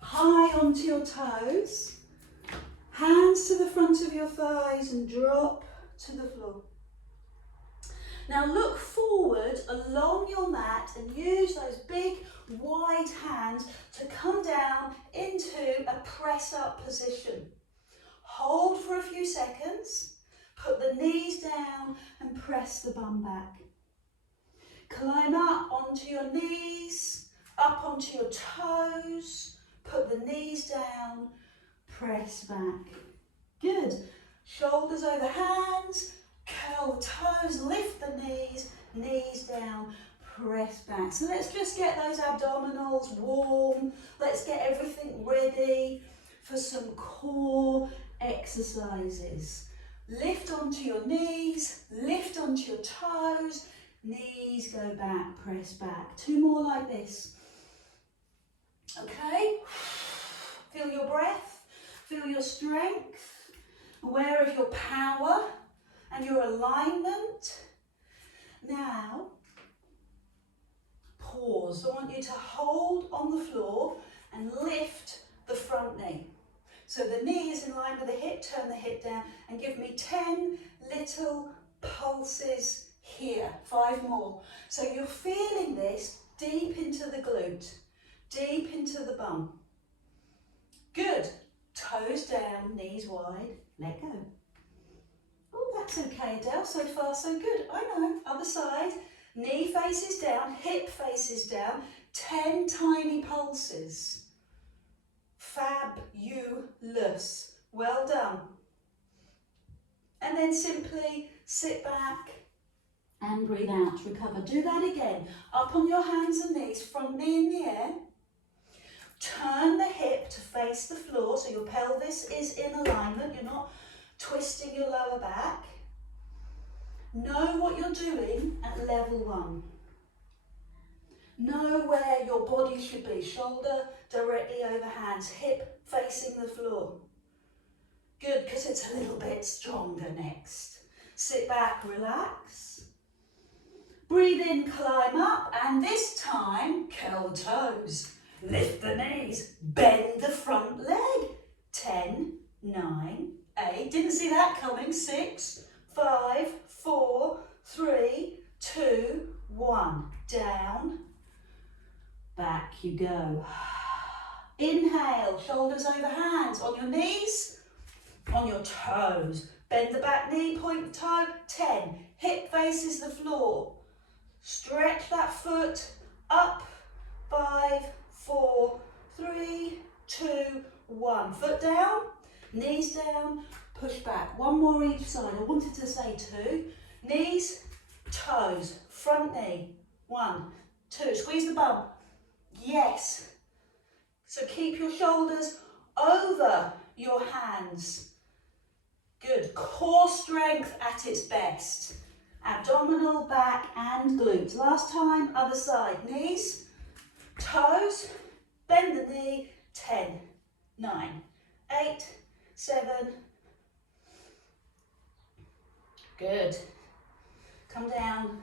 High onto your toes, hands to the front of your thighs and drop to the floor. Now look forward along your mat and use those big wide hands to come down into a press up position. Hold for a few seconds, put the knees down and press the bum back. Climb up onto your knees, up onto your toes, put the knees down, press back. Good. Shoulders over hands, curl the toes, lift the knees, knees down, press back. So let's just get those abdominals warm. Let's get everything ready for some core exercises. Lift onto your knees, lift onto your toes, knees go back, press back. Two more like this. Okay, feel your breath, feel your strength, aware of your power and your alignment. Now, pause. I want you to hold on the floor and lift the front knee. So the knee is in line with the hip, turn the hip down and give me 10 little pulses here. 5 more. So you're feeling this deep into the glute, deep into the bum. Good. Toes down, knees wide, let go. Oh, that's okay, Adele. So far, so good. I know. Other side. Knee faces down, hip faces down. 10 tiny pulses. Fabulous. Well done. And then simply sit back and breathe out to recover. Do that again. Up on your hands and knees, front knee in the air. Turn the hip to face the floor so your pelvis is in alignment. You're not twisting your lower back. Know what you're doing at level 1. Know where your body should be. Shoulder directly over hands, hip facing the floor. Good, because it's a little bit stronger next. Sit back, relax. Breathe in, climb up, and this time, curl the toes. Lift the knees, bend the front leg. 10, 9, 8, didn't see that coming. 6, 5, 4, 3, 2, 1. Down, back you go. Inhale, shoulders over hands, on your knees, on your toes. Bend the back knee, point the toe. 10, hip faces the floor. Stretch that foot up. 5, 4, 3, 2, 1. Foot down, knees down, push back. One more each side. I wanted to say 2. Knees, toes, front knee. 1, 2. Squeeze the bum. Yes. So keep your shoulders over your hands. Good. Core strength at its best. Abdominal, back and glutes. Last time, other side. Knees, toes, bend the knee. 10, 9, 8, 7. Good. Come down,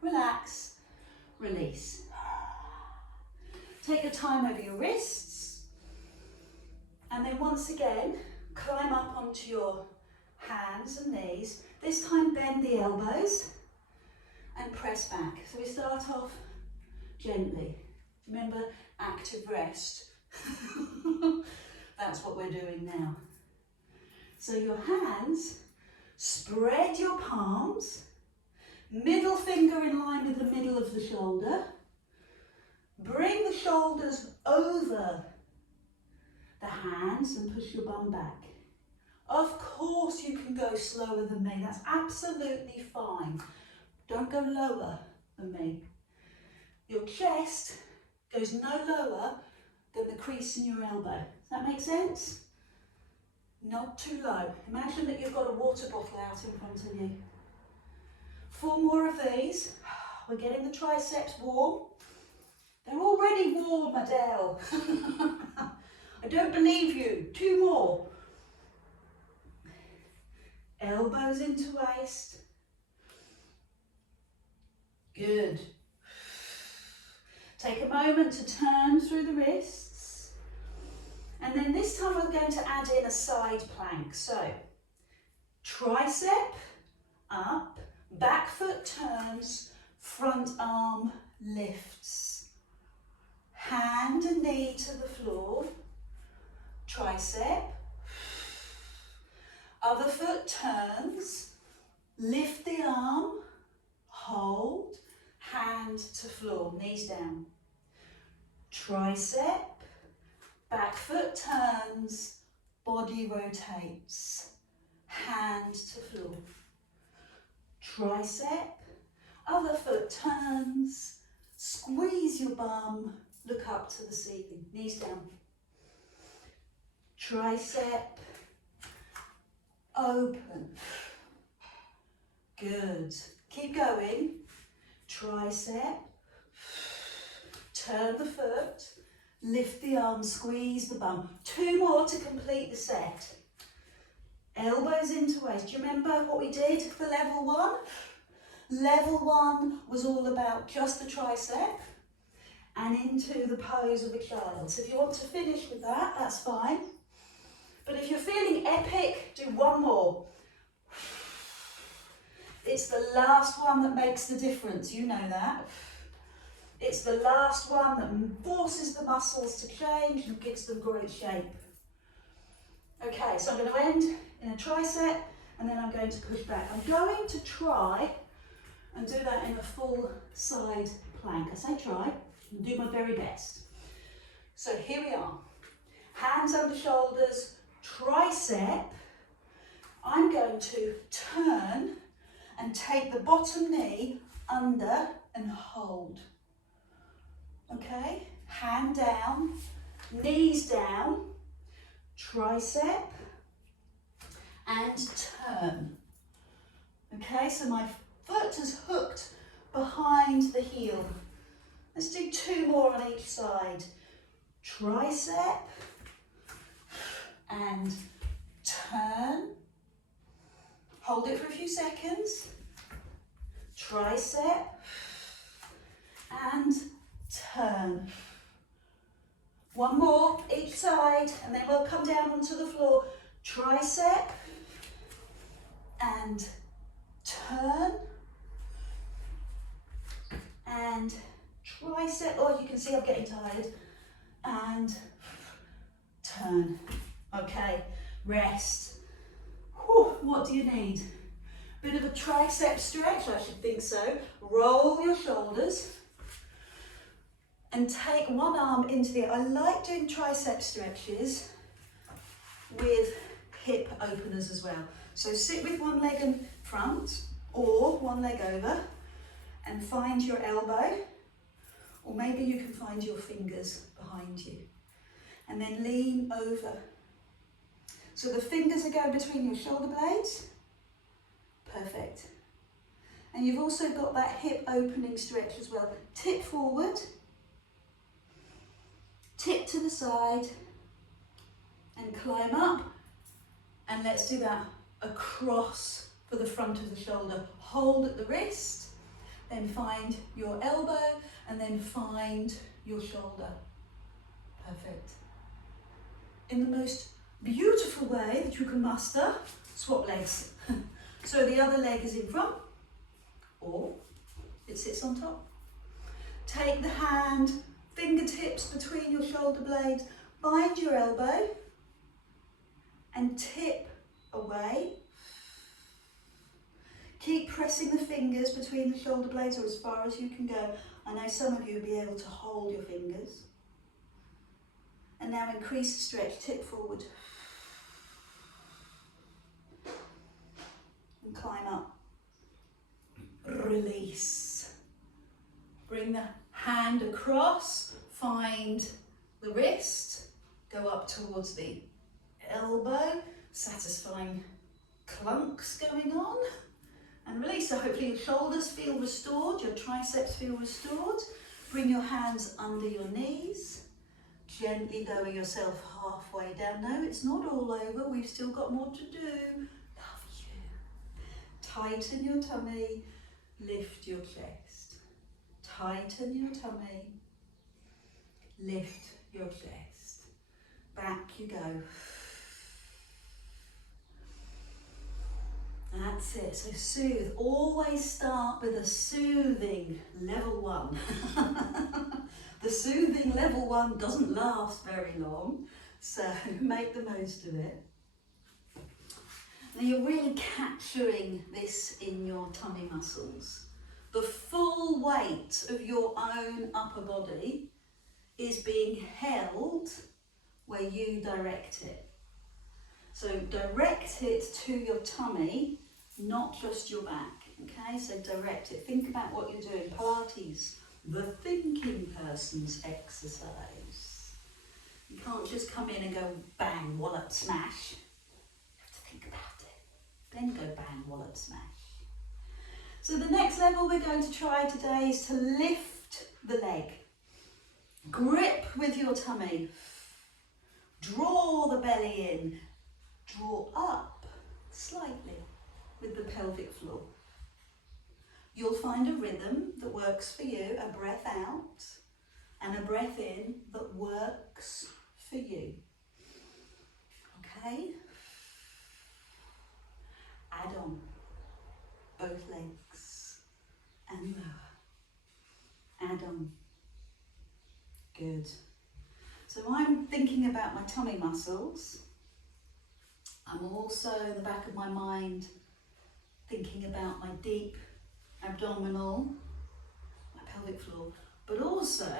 relax, release. Take your time over your wrists. And then once again, climb up onto your hands and knees. This time bend the elbows and press back. So we start off gently. Remember, active rest. That's what we're doing now. So your hands, spread your palms, middle finger in line with the middle of the shoulder. Bring the shoulders over the hands and push your bum back. Of course you can go slower than me, that's absolutely fine. Don't go lower than me. Your chest goes no lower than the crease in your elbow. Does that make sense? Not too low. Imagine that you've got a water bottle out in front of you. 4 more of these. We're getting the triceps warm. They're already warm, Adele. I don't believe you. 2 more. Elbows into waist. Good. Take a moment to turn through the wrists. time we're going to add in a side plank. So tricep up, back foot turns, front arm lifts. Hand and knee to the floor, tricep. Other foot turns, lift the arm, hold, hand to floor, knees down. Tricep, back foot turns, body rotates, hand to floor. Tricep, other foot turns, squeeze your bum, look up to the ceiling, knees down. Tricep, open. Good. Keep going. Tricep, turn the foot, lift the arm, squeeze the bum. 2 more to complete the set. Elbows into waist. Do you remember what we did for level 1? Level 1 was all about just the tricep and into the pose of a child. So if you want to finish with that, that's fine. But if you're feeling epic, do 1 more. It's the last one that makes the difference, you know that. It's the last one that forces the muscles to change and gives them great shape. Okay, so I'm going to end in a tricep and then I'm going to push back. I'm going to try and do that in a full side plank. I say try and do my very best. So here we are. Hands under shoulders, tricep. I'm going to turn and take the bottom knee under and hold. Okay, hand down, knees down, tricep, and turn. Okay, so my foot is hooked behind the heel. Let's do 2 more on each side. Tricep, and turn. Hold it for a few seconds. Tricep, and turn. 1 more each side, and then we'll come down onto the floor. Tricep, and turn. And tricep, oh, you can see I'm getting tired. And turn. Okay, rest. Whew, what do you need? Bit of a tricep stretch, I should think so. Roll your shoulders and take one arm into the air. I like doing tricep stretches with hip openers as well. So sit with one leg in front or one leg over and find your elbow, or maybe you can find your fingers behind you. And then lean over. So the fingers are going between your shoulder blades. Perfect. And you've also got that hip opening stretch as well. Tip forward, tip to the side, and climb up. And let's do that across for the front of the shoulder. Hold at the wrist, then find your elbow, and then find your shoulder. Perfect. In the most beautiful way that you can muster, swap legs. So the other leg is in front, or it sits on top. Take the hand, fingertips between your shoulder blades, bind your elbow, and tip away. Keep pressing the fingers between the shoulder blades or as far as you can go. I know some of you will be able to hold your fingers. And now increase the stretch, tip forward. And climb up. Release. Bring the hand across, find the wrist, go up towards the elbow, satisfying clunks going on. And release, so hopefully your shoulders feel restored, your triceps feel restored. Bring your hands under your knees. Gently lower yourself halfway down. No, it's not all over, we've still got more to do. Love you. Tighten your tummy, lift your chest. Tighten your tummy, lift your chest. Back you go. That's it. So soothe. Always start with a soothing level 1. The soothing level 1 doesn't last very long, so make the most of it. Now you're really capturing this in your tummy muscles. The full weight of your own upper body is being held where you direct it. So direct it to your tummy, not just your back, okay? So direct it. Think about what you're doing. Pilates, the thinking person's exercise. You can't just come in and go bang, wallop, smash. You have to think about it. Then go bang, wallop, smash. So the next level we're going to try today is to lift the leg. Grip with your tummy. Draw the belly in. Draw up slightly with the pelvic floor. You'll find a rhythm that works for you, a breath out and a breath in that works for you. Okay? Add on both legs and lower. Add on. Good. So I'm thinking about my tummy muscles. I'm also in the back of my mind thinking about my deep abdominal, my pelvic floor, but also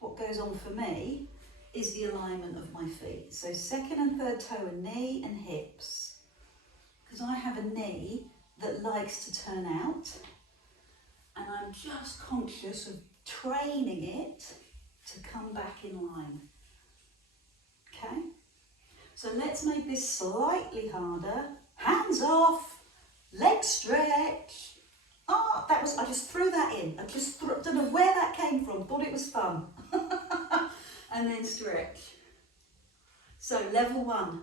what goes on for me is the alignment of my feet. So second and third toe are knee and hips, because I have a knee that likes to turn out, and I'm just conscious of training it to come back in line. Okay? So let's make this slightly harder. Hands off, leg stretch. Oh, I just threw that in. I just don't know where that came from, thought it was fun. And then stretch. So level 1,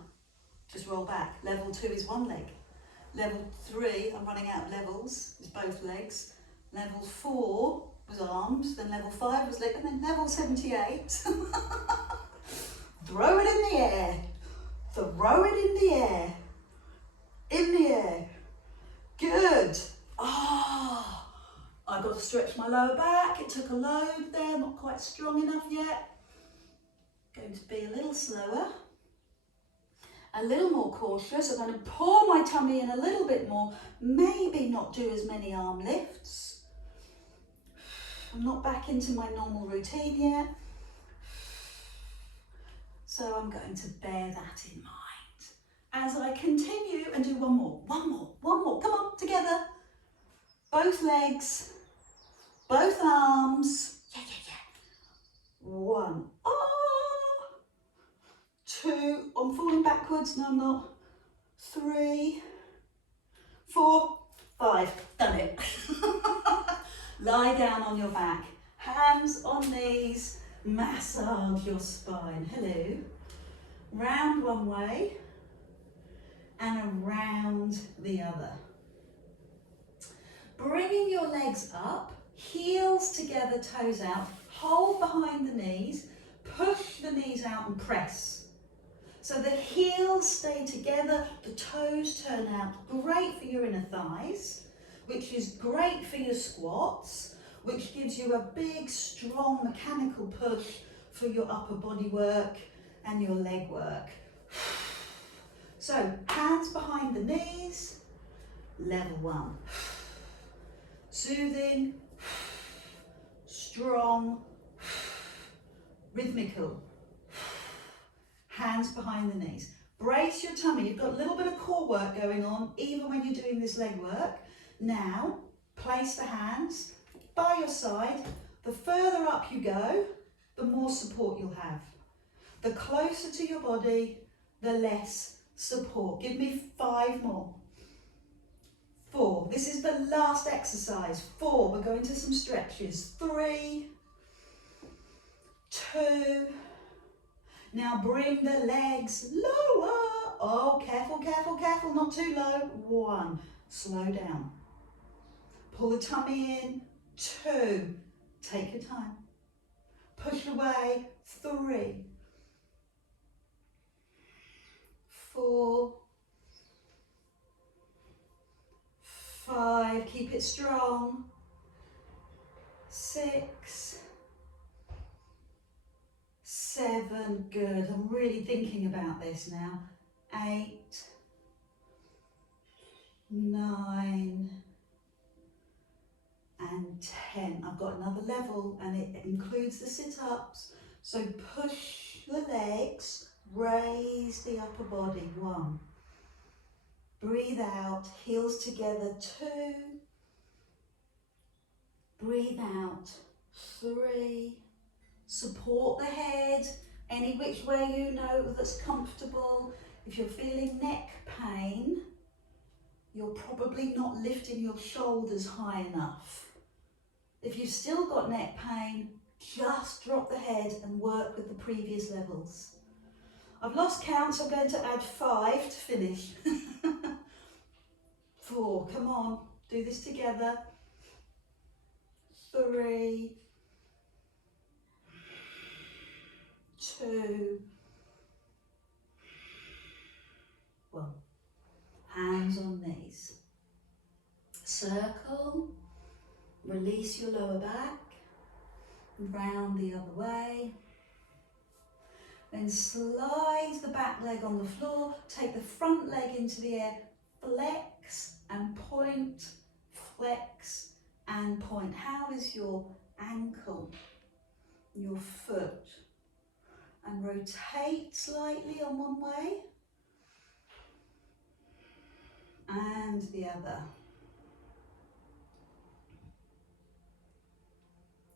just roll back. Level 2 is one leg. Level 3, I'm running out of levels, is both legs. Level 4 was arms, then level 5 was leg, and then level 78. Throw it in the air. Throw it in the air. In the air. Good. Ah, I've got to stretch my lower back. It took a load there, not quite strong enough yet. Going to be a little slower. A little more cautious. I'm going to pour my tummy in a little bit more. Maybe not do as many arm lifts. I'm not back into my normal routine yet. So I'm going to bear that in mind as I continue and do one more. Come on, together. Both legs, both arms. Yeah. 1. 2. I'm falling backwards. No, I'm not. 3, 4, 5. Done it. Lie down on your back. Hands on knees. Massage your spine. Hello. Round one way and around the other. Bringing your legs up, heels together, toes out, hold behind the knees, push the knees out and press. So the heels stay together, the toes turn out. Great for your inner thighs, which is great for your squats, which gives you a big, strong mechanical push for your upper body work and your leg work. So hands behind the knees, level 1. Soothing, strong, rhythmical. Hands behind the knees. Brace your tummy. You've got a little bit of core work going on even when you're doing this leg work. Now, place the hands by your side. The further up you go, the more support you'll have. The closer to your body, the less support. Give me 5 more. 4. This is the last exercise. 4. We're going to some stretches. 3, 2. Now bring the legs lower. Oh, careful, not too low. 1. Slow down. Pull the tummy in. 2. Take your time. Push away. 3. it strong. 6, 7, good. I'm really thinking about this now. 8, 9, and 10. I've got another level and it includes the sit-ups. So push the legs, raise the upper body. 1. Breathe out, heels together. 2. Breathe out. 3. Support the head any which way you know that's comfortable. If you're feeling neck pain, you're probably not lifting your shoulders high enough. If you've still got neck pain, just drop the head and work with the previous levels. I've lost count, so I'm going to add 5 to finish. 4, come on, do this together. 3, 2, 1. Hands on knees. Circle, release your lower back, round the other way. Then slide the back leg on the floor, take the front leg into the air, flex and point, flex and point. How is your ankle, your foot? And rotate slightly on one way and the other.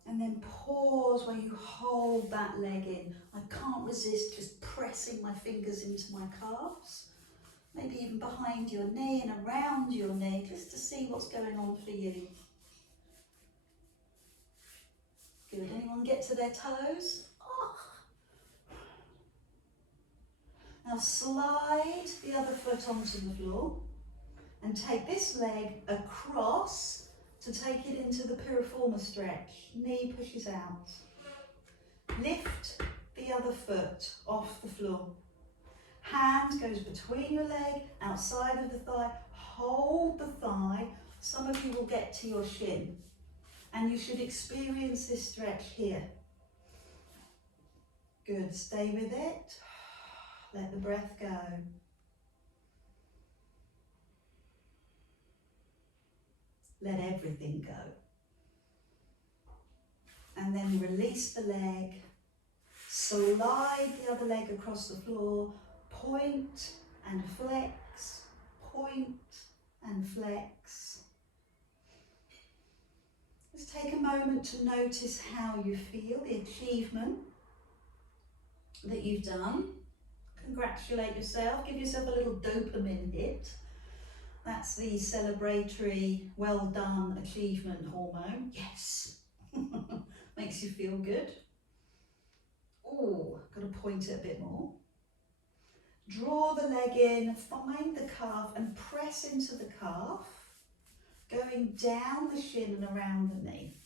And then pause where you hold that leg in. I can't resist just pressing my fingers into my calves. Maybe even behind your knee and around your knee, just to see what's going on for you. Good. Anyone get to their toes? Oh. Now slide the other foot onto the floor and take this leg across to take it into the piriformis stretch. Knee pushes out. Lift the other foot off the floor. Hand goes between your leg, outside of the thigh. Hold the thigh. Some of you will get to your shin. And you should experience this stretch here. Good, stay with it. Let the breath go. Let everything go. And then release the leg. Slide the other leg across the floor. Point and flex. Point and flex. Just take a moment to notice how you feel, the achievement that you've done. Congratulate yourself. Give yourself a little dopamine hit. That's the celebratory, well done achievement hormone. Yes. Makes you feel good. Oh, got to point it a bit more. Draw the leg in, find the calf and press into the calf, going down the shin and around the knee.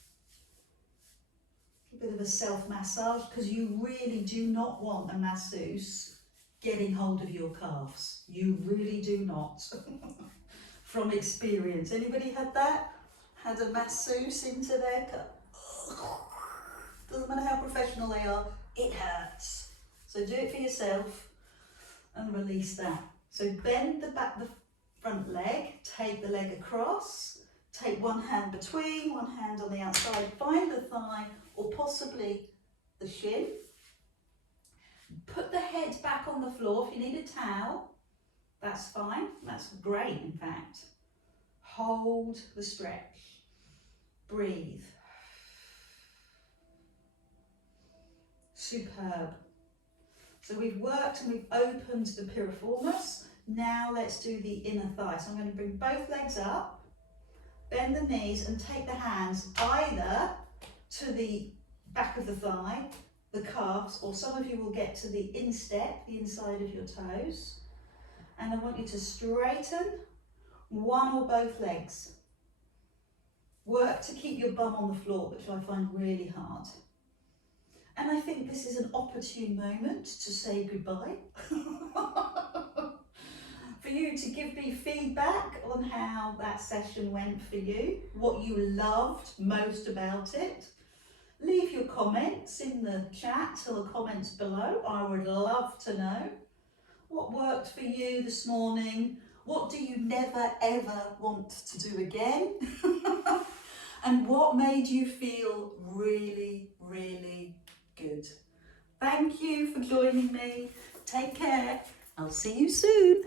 A bit of a self-massage, because you really do not want a masseuse getting hold of your calves. You really do not. From experience. Anybody had that? Had a masseuse into their calf? Doesn't matter how professional they are, it hurts. So do it for yourself and release that. So bend the front leg, take the leg across, take one hand between, one hand on the outside, find the thigh or possibly the shin. Put the head back on the floor. If you need a towel, that's fine. That's great, in fact. Hold the stretch. Breathe. Superb. So we've worked and we've opened the piriformis. Now let's do the inner thigh. So I'm going to bring both legs up, bend the knees and take the hands either to the back of the thigh, the calves, or some of you will get to the instep, the inside of your toes. And I want you to straighten one or both legs. Work to keep your bum on the floor, which I find really hard. And I think this is an opportune moment to say goodbye. For you to give me feedback on how that session went for you, what you loved most about it. Leave your comments in the chat or the comments below. I would love to know what worked for you this morning. What do you never ever want to do again? And what made you feel really, really good? Thank you for joining me. Take care. I'll see you soon.